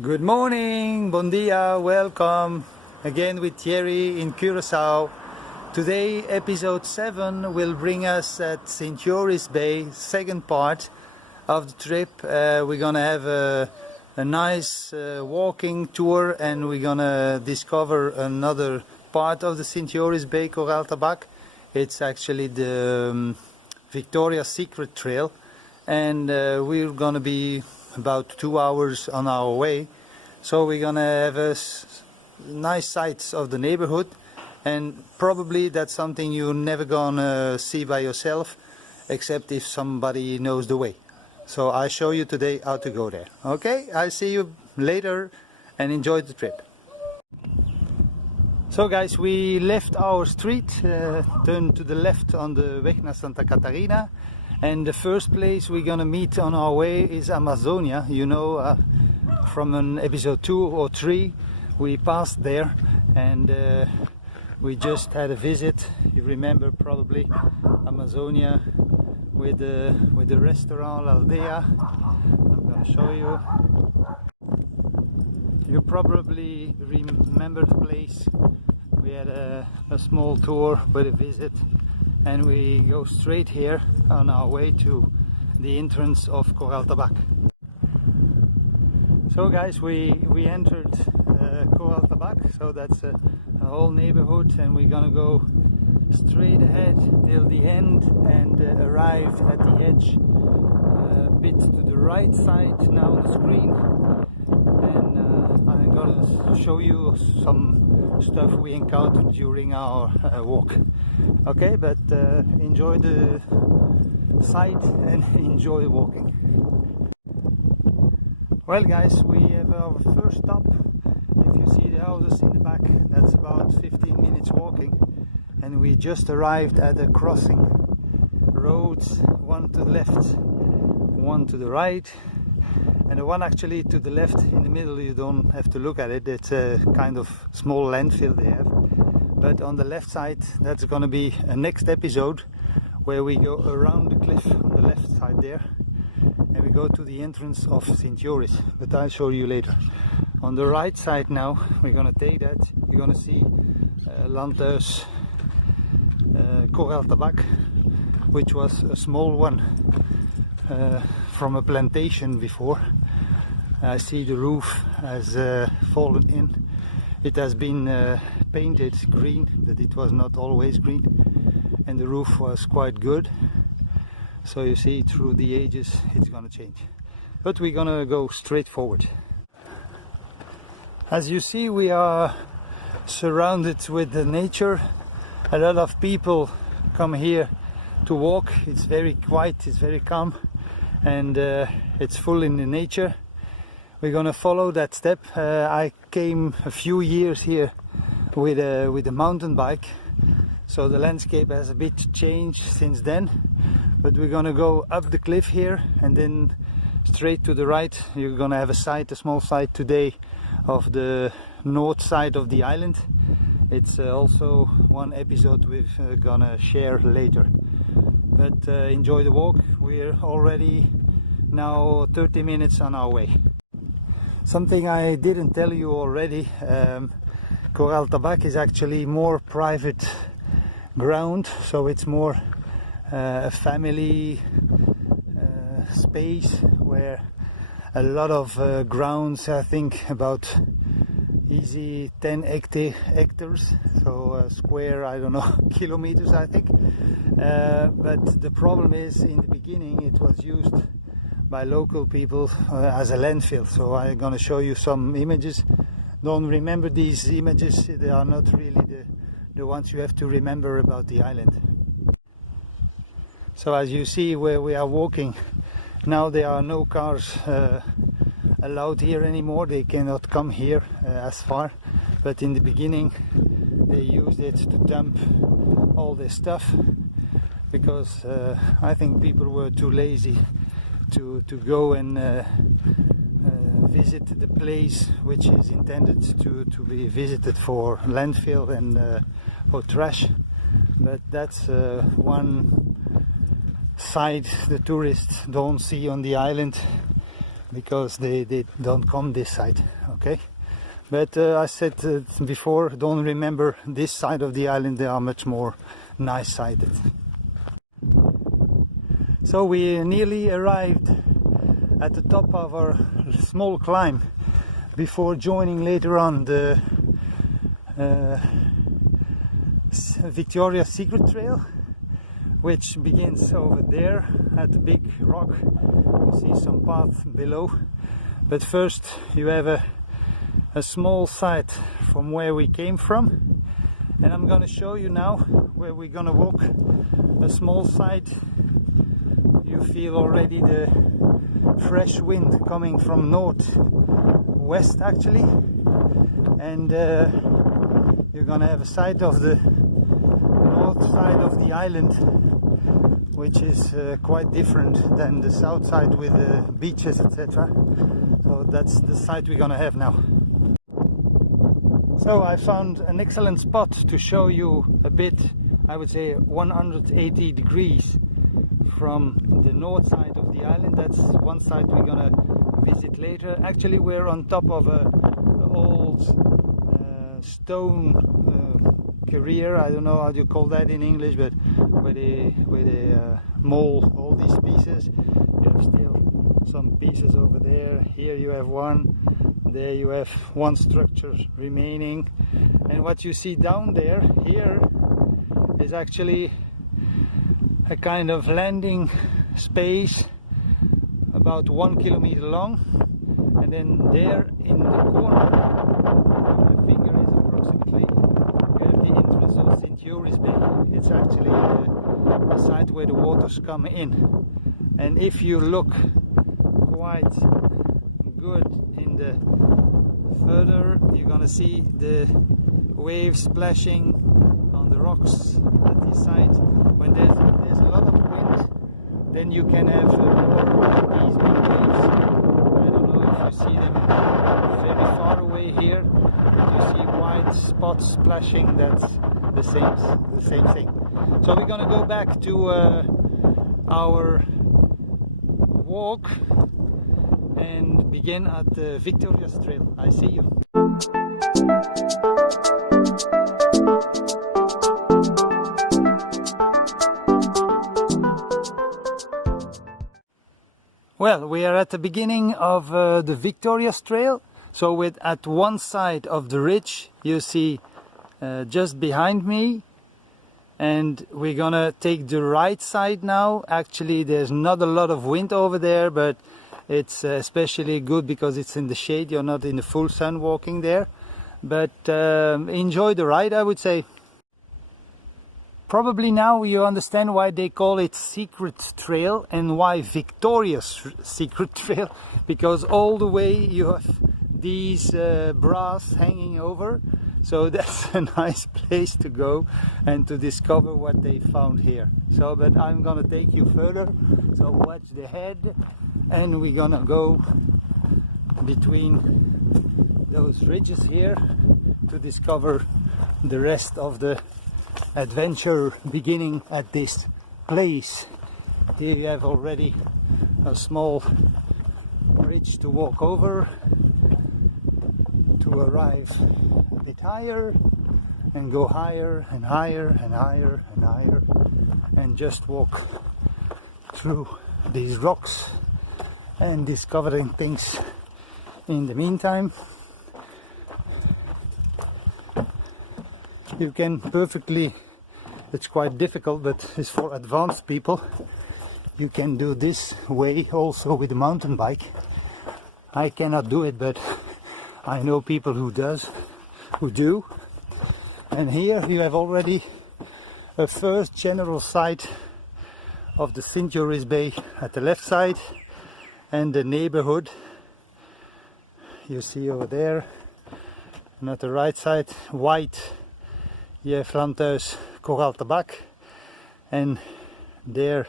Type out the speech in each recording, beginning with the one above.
Good morning, bon dia, welcome again with Thierry in Curacao. Today episode 7 will bring us at St. Joris Bay, second part of the trip. We're gonna have a nice walking tour, and we're gonna discover another part of the St. Joris Bay, Koraal Tabak. It's actually the Victoria's Secret Trail, and we're gonna be about 2 hours on our way. So we're gonna have nice sights of the neighborhood, and probably that's something you're never gonna see by yourself except if somebody knows the way. So I'll show you today how to go there. Okay, I'll see you later and enjoy the trip. So guys, we left our street, turned to the left on the weg naar Santa Catarina, and the first place we're gonna meet on our way is Amazonia. You know, from an episode 2 or 3 we passed there, and we just had a visit. You remember probably Amazonia with the restaurant Aldea. I'm gonna show you. You probably remember the place. We had a small tour with a visit, and we go straight here on our way to the entrance of Koraal Tabak. So guys, we entered Koraal Tabak, so that's a whole neighborhood, and we're gonna go straight ahead till the end and arrive at the edge, a bit to the right side now on the screen, and I'm gonna show you some stuff we encountered during our walk. Okay, but enjoy the sight and enjoy walking. Well guys, we have our first stop. If you see the houses in the back, that's about 15 minutes walking, and we just arrived at a crossing. Roads, one to the left, one to the right, and the one actually to the left in the middle, you don't have to look at it. It's a kind of small landfill they have. But on the left side, that's gonna be a next episode where we go around the cliff on the left side there, and we go to the entrance of St. Joris, but I'll show you later. On the right side now, we're gonna take that. You're gonna see Landhuis Koraal Tabak, which was a small one from a plantation before. I see the roof has fallen in. It has been painted green, but it was not always green, and the roof was quite good. So you see, through the ages it's gonna change, but we're gonna go straight forward. As you see, we are surrounded with the nature. A lot of people come here to walk. It's very quiet, it's very calm, and it's full in the nature. We're gonna follow that step. I came a few years here with a mountain bike, so the landscape has a bit changed since then. But we're gonna go up the cliff here, and then straight to the right. You're gonna have a small sight today of the north side of the island. It's also one episode we're gonna share later. But enjoy the walk. We're already now 30 minutes on our way. Something I didn't tell you already, Koraal Tabak is actually more private ground, so it's more a family space where a lot of grounds, I think about easy 10 hectares, so square, I don't know, kilometers I think. But the problem is, in the beginning it was used by local people as a landfill. So I'm gonna show you some images. Don't remember these images, they are not really the ones you have to remember about the island. So as you see where we are walking, now there are no cars allowed here anymore. They cannot come here as far, but in the beginning they used it to dump all this stuff, because I think people were too lazy to go and visit the place which is intended to be visited for landfill and for trash. But that's one side the tourists don't see on the island. because they don't come this side, okay? But I said before, don't remember this side of the island, they are much more nice-sided. So we nearly arrived at the top of our small climb before joining later on the Victoria's Secret Trail, which begins over there at the big rock. You see some path below, but first you have a small site from where we came from, and I'm gonna show you now where we're gonna walk. A small site, you feel already the fresh wind coming from northwest actually, and you're gonna have a sight of the north side of the island, which is quite different than the south side with the beaches, etc. So that's the site we're gonna have now. So I found an excellent spot to show you a bit, I would say 180 degrees from the north side of the island. That's one side we're gonna visit later. Actually, we're on top of a old stone career. I don't know how you call that in English, but where they mold all these pieces. You have still some pieces over there. Here you have one. There you have one structure remaining. And what you see down there, here, is actually a kind of landing space about 1 kilometer long. And then there in the corner, where my finger is approximately, you have the entrance of St. Joris Bay. It's actually the site where the waters come in. And if you look quite good in the further, you're gonna see the waves splashing on the rocks at this side. When there's a lot of wind, then you can have more these big waves. I don't know if you see them very far away here, but you see white spots splashing. That's the same thing. So we're gonna go back to our walk and begin at the Victoria's Trail. I see you. Well, we are at the beginning of the Victoria's Trail. So at one side of the ridge you see just behind me, and we're gonna take the right side now. Actually, there's not a lot of wind over there, but it's especially good because it's in the shade. You're not in the full sun walking there, but enjoy the ride, I would say. Probably now you understand why they call it Secret Trail and why Victoria's Secret Trail, because all the way you have these brass hanging over. So that's a nice place to go and to discover what they found here. So, but I'm gonna take you further, so watch the head, and we're gonna go between those ridges here to discover the rest of the adventure beginning at this place. Here you have already a small bridge to walk over to arrive a bit higher and go higher and higher and higher and higher, and just walk through these rocks and discovering things in the meantime. You can perfectly, it's quite difficult, but it's for advanced people. You can do this way also with a mountain bike. I cannot do it, but I know people who do. And here you have already a first general sight of the St. Joris Bay at the left side, and the neighborhood you see over there. And at the right side, white, you have landhuis Koraal Tabak, and there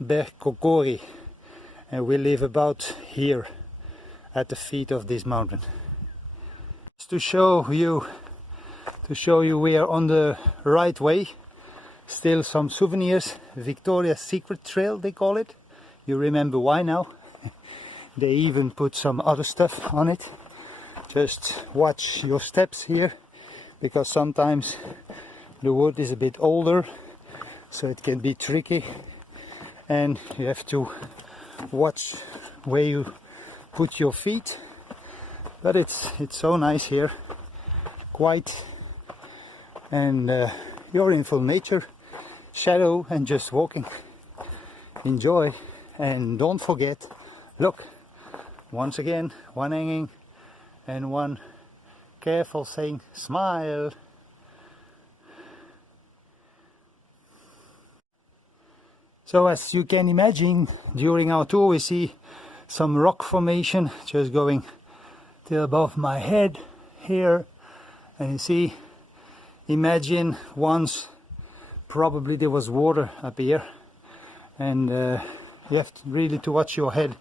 Berg Kokori, and we live about here at the feet of this mountain. To show you we are on the right way. Still some souvenirs. Victoria's Secret Trail they call it. You remember why now? They even put some other stuff on it. Just watch your steps here, because sometimes the wood is a bit older, so it can be tricky, and you have to watch where you put your feet. But it's so nice here, quiet, and you're in full nature, shadow, and just walking. Enjoy, and don't forget, look, once again, one hanging and one careful saying smile. So as you can imagine, during our tour we see some rock formation just going till above my head here, and you see, imagine once probably there was water up here, and you have really to watch your head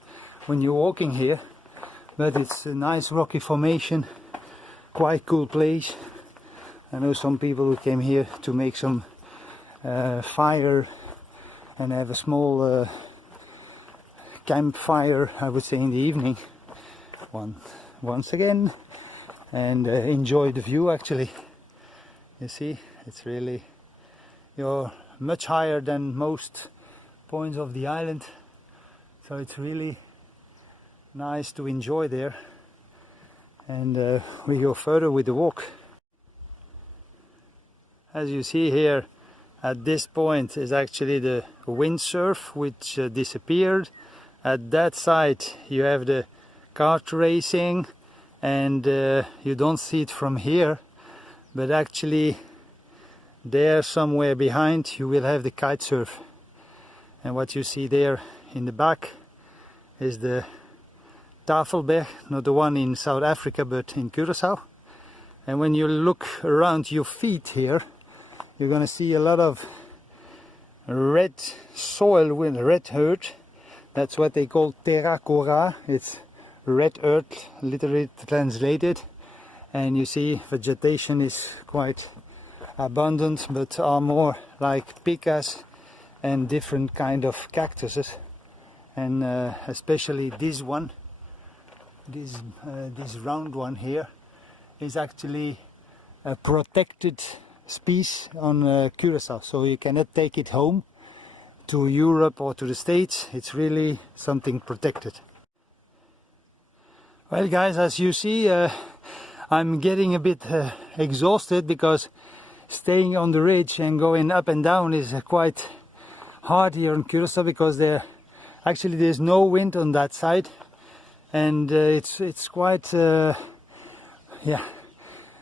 when you're walking here. But it's a nice rocky formation, quite cool place. I know some people who came here to make some fire and have a small campfire, I would say, in the evening once again, and enjoy the view. Actually, you see, it's really, you're much higher than most points of the island, so it's really nice to enjoy there. And we go further with the walk. As you see here, at this point is actually the windsurf, which disappeared. At that side you have the kart racing, and you don't see it from here, but actually there somewhere behind you will have the kite surf. And what you see there in the back is the Tabak, not the one in South Africa but in Curacao. And when you look around your feet here, you're gonna see a lot of red soil with red earth. That's what they call Terracoga. It's red earth, literally translated. And you see vegetation is quite abundant, but are more like picas and different kind of cactuses. And especially this one, this round one here, is actually a protected species on Curacao, so you cannot take it home to Europe or to the States. It's really something protected. Well guys, as you see, I'm getting a bit exhausted, because staying on the ridge and going up and down is quite hard here on Curacao, because there's no wind on that side, and it's quite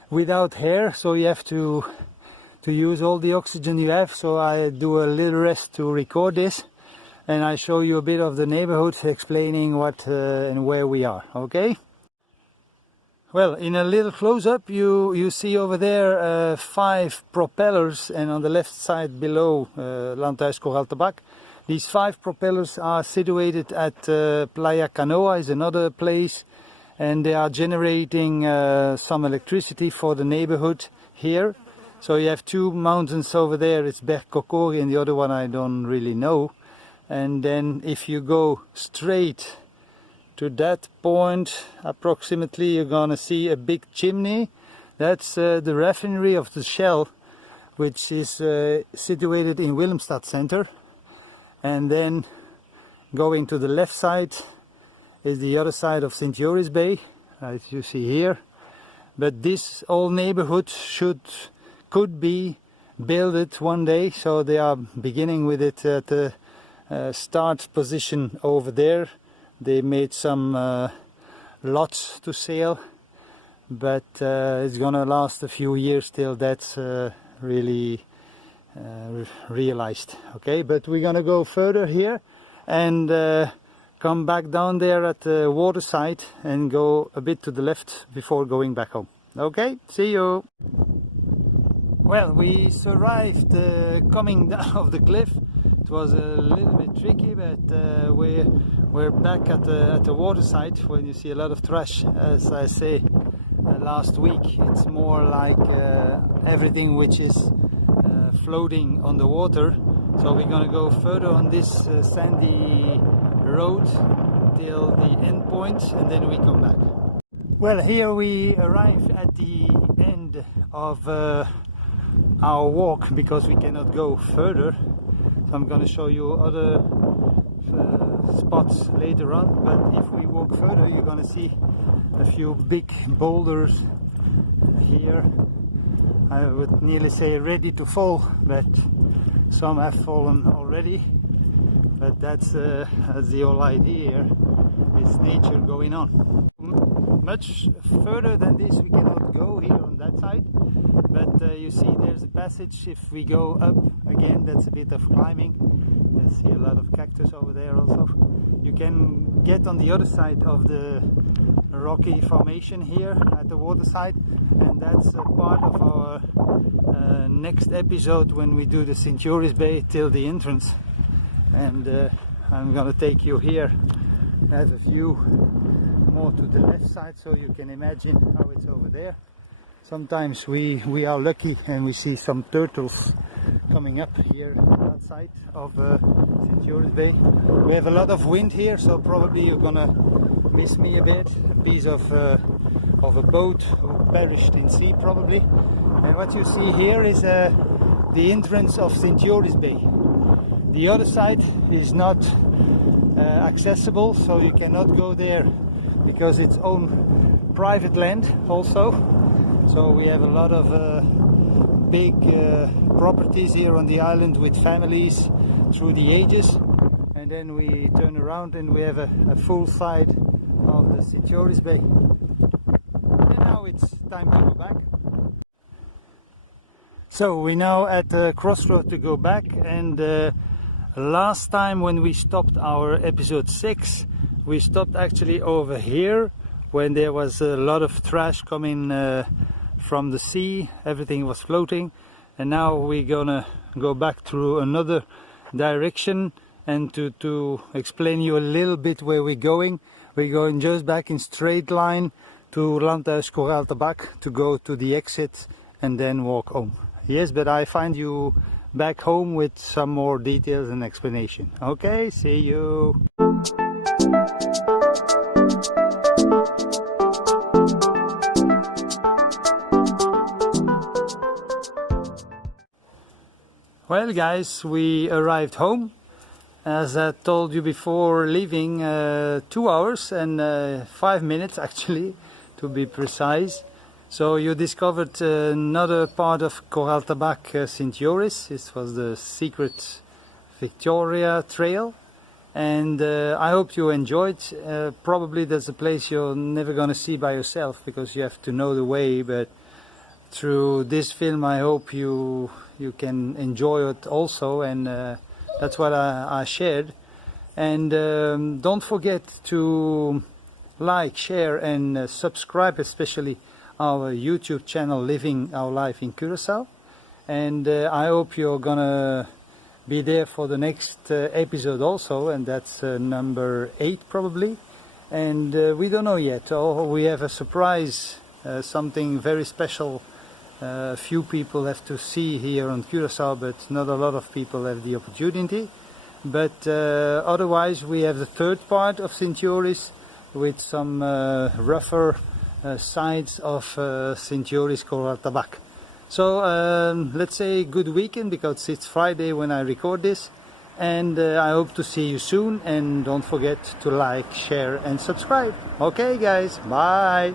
without air, so you have to use all the oxygen you have. So I do a little rest to record this, and I show you a bit of the neighborhood, explaining what and where we are. Okay. Well, in a little close-up you see over there 5 propellers, and on the left side below Landhuis Koraal Tabak. These 5 propellers are situated at Playa Canoa, is another place, and they are generating some electricity for the neighborhood here. So you have 2 mountains over there, it's Berg Kokori, and the other one I don't really know. And then if you go straight to that point, approximately, you're gonna see a big chimney. That's the refinery of the Shell, which is situated in Willemstad Center. And then going to the left side is the other side of St. Joris Bay, as you see here. But this whole neighborhood could be built one day, so they are beginning with it at the start position over there. They made some lots to sale, but it's gonna last a few years till that's really realized. Okay, but we're gonna go further here and come back down there at the water side and go a bit to the left before going back home. Okay, see you. Well, we survived coming down off the cliff. It was a little bit tricky, but we're back at the water side, when you see a lot of trash. As I say last week, it's more like everything which is floating on the water. So we're gonna go further on this sandy road till the end point and then we come back. Well, here we arrived at the end of our walk because we cannot go further. So I'm going to show you other spots later on, but if we walk further you're going to see a few big boulders here. I would nearly say ready to fall, but some have fallen already. But that's the whole idea here. It's nature going on. Much further than this we cannot go here on that side, but you see there's a passage. If we go up again, that's a bit of climbing. You see a lot of cactus over there also. You can get on the other side of the rocky formation here at the water side, and that's a part of our next episode when we do the St. Joris Bay till the entrance. And I'm gonna take you here. I have a view more to the left side so you can imagine how it's over there. Sometimes we are lucky and we see some turtles coming up here outside of St. Joris Bay. We have a lot of wind here, so probably you're gonna miss me a bit. A piece of a boat who perished in sea probably. And what you see here is the entrance of St. Joris Bay. The other side is not accessible, so you cannot go there because it's own private land also. So we have a lot of big properties here on the island with families through the ages, and then we turn around and we have a full side of the St. Joris Bay. And now it's time to go back. So we're now at the crossroad to go back, and last time when we stopped our episode 6, we stopped actually over here when there was a lot of trash coming from the sea. Everything was floating, and now we're gonna go back through another direction. And to explain you a little bit where we're going just back in straight line to Landhuis Koraal Tabak to go to the exit and then walk home. Yes, but I find you back home with some more details and explanation. Okay, see you. Well guys, we arrived home. As I told you before leaving, 2 hours and 5 minutes actually, to be precise. So you discovered another part of Koraal Tabak, St. Joris. This was the secret Victoria Trail, and I hope you enjoyed. Probably that's a place you're never gonna see by yourself because you have to know the way, but through this film I hope you can enjoy it also, and that's what I shared. And don't forget to like, share and subscribe, especially our YouTube channel Living Our Life in Curacao. And I hope you're gonna be there for the next episode also, and that's number 8 probably. And we don't know yet. Oh, we have a surprise, something very special. Few people have to see here on Curacao, but not a lot of people have the opportunity. But otherwise we have the third part of St. Joris with some rougher sides of St. Joris Koraal Tabak. So let's say good weekend, because it's Friday when I record this, and I hope to see you soon, and don't forget to like, share and subscribe. Okay guys, bye.